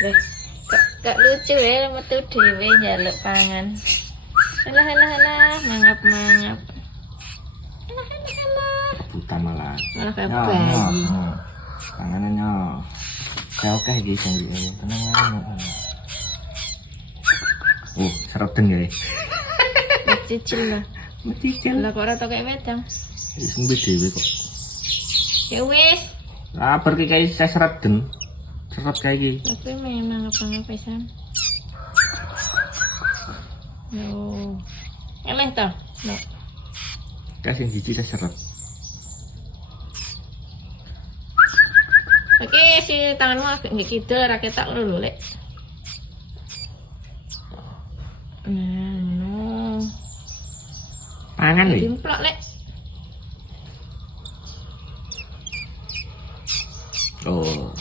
Deh, gak lucu ya metu dhewe njaluk pangan. Halah halah halah, mangap-mangap. Halah halah halah. Rebutan malah. Malah kayak bayi. Panganannya. Ya oke iki sing tenang wae. Oh, sereten ya. Cicil lah. Mencicil. Lah kok ora tau kayak wedang. Wis ngombe dhewe kok. Ya wis. Lah pergi kayak saya sereten. Seret kayak iki. Tapi memang apa pisan. Yo. Eleh to. No. Kasih biji saya seret. Oke, si tanganmu agak nggak kidul, rakyat tak lulu lek. Nah, no. Pangan lho. Dimplok lek. Oh.